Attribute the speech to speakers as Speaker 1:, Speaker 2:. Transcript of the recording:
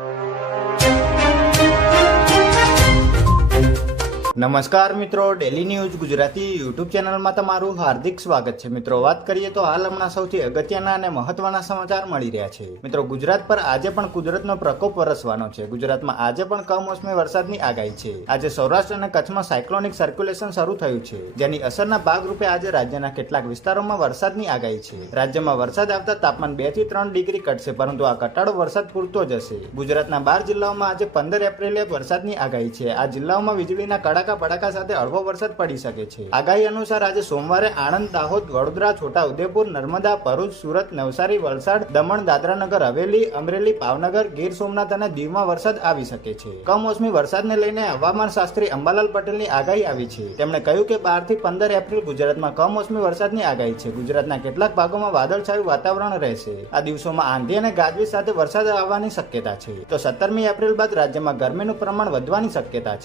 Speaker 1: you. નમસ્કાર મિત્રો daily news Gujarati YouTube ચેનલમાં તમારું હાર્દિક સ્વાગત છે. મિત્રો, વાત કરીએ તો હાલ હમણાં સૌથી અગત્યના અને મહત્વના સમાચાર મળી રહ્યા છે. મિત્રો, ગુજરાત પર આજે પણ કુદરતનો પ્રકોપ વરસવાનો છે. ગુજરાતમાં આજે પણ કમોસમી વરસાદની આગાહી છે. આજે સૌરાષ્ટ્ર અને કચ્છમાં સાયક્લોનિક સર્ક્યુલેશન શરૂ થયું છે. જેની અસરના ભાગરૂપે આજે રાજ્યના કેટલાક વિસ્તારોમાં વરસાદની આગાહી છે. રાજ્યમાં વરસાદ આવતા તાપમાન બેથી ત્રણ ડિગ્રી ઘટશે, પરંતુ આ ઘટાડો વરસાદ પૂરતો જશે ગુજરાતના બાર જિલ્લાઓમાં આજે પંદર એપ્રિલે વરસાદની આગાહી છે. આ જિલ્લાઓમાં વીજળીના કડાકા ભડાકા સાથે હળવો વરસાદ પડી શકે છે. આગાહી અનુસાર આજે સોમવારે આણંદ, દાહોદ, વડોદરા છોટા ઉદેપુર નર્મદા, ભરૂચ, સુરત, નવસારી, વલસાડ, દમણ, દાદરાનગર, હવેલી, અમરેલી, ભાવનગર, ગીર સોમનાથ અને દીવમાં વરસાદ આવી શકે છે. કમોસમી વરસાદને લઈને હવામાન શાસ્ત્રી અંબાલાલ પટેલની આગાહી આવી છે. તેમણે કહ્યું કે બારથી પંદર એપ્રિલ ગુજરાતમાં કમોસમી વરસાદની આગાહી છે. ગુજરાતના કેટલાક ભાગોમાં વાદળછાયું વાતાવરણ રહેશે. આ દિવસોમાં આંધી અને ગાજવીજ સાથે વરસાદ આવવાની શક્યતા છે. તો સત્તરમી એપ્રિલ બાદ રાજ્યમાં ગરમીનું પ્રમાણ વધવાની શક્યતા છે.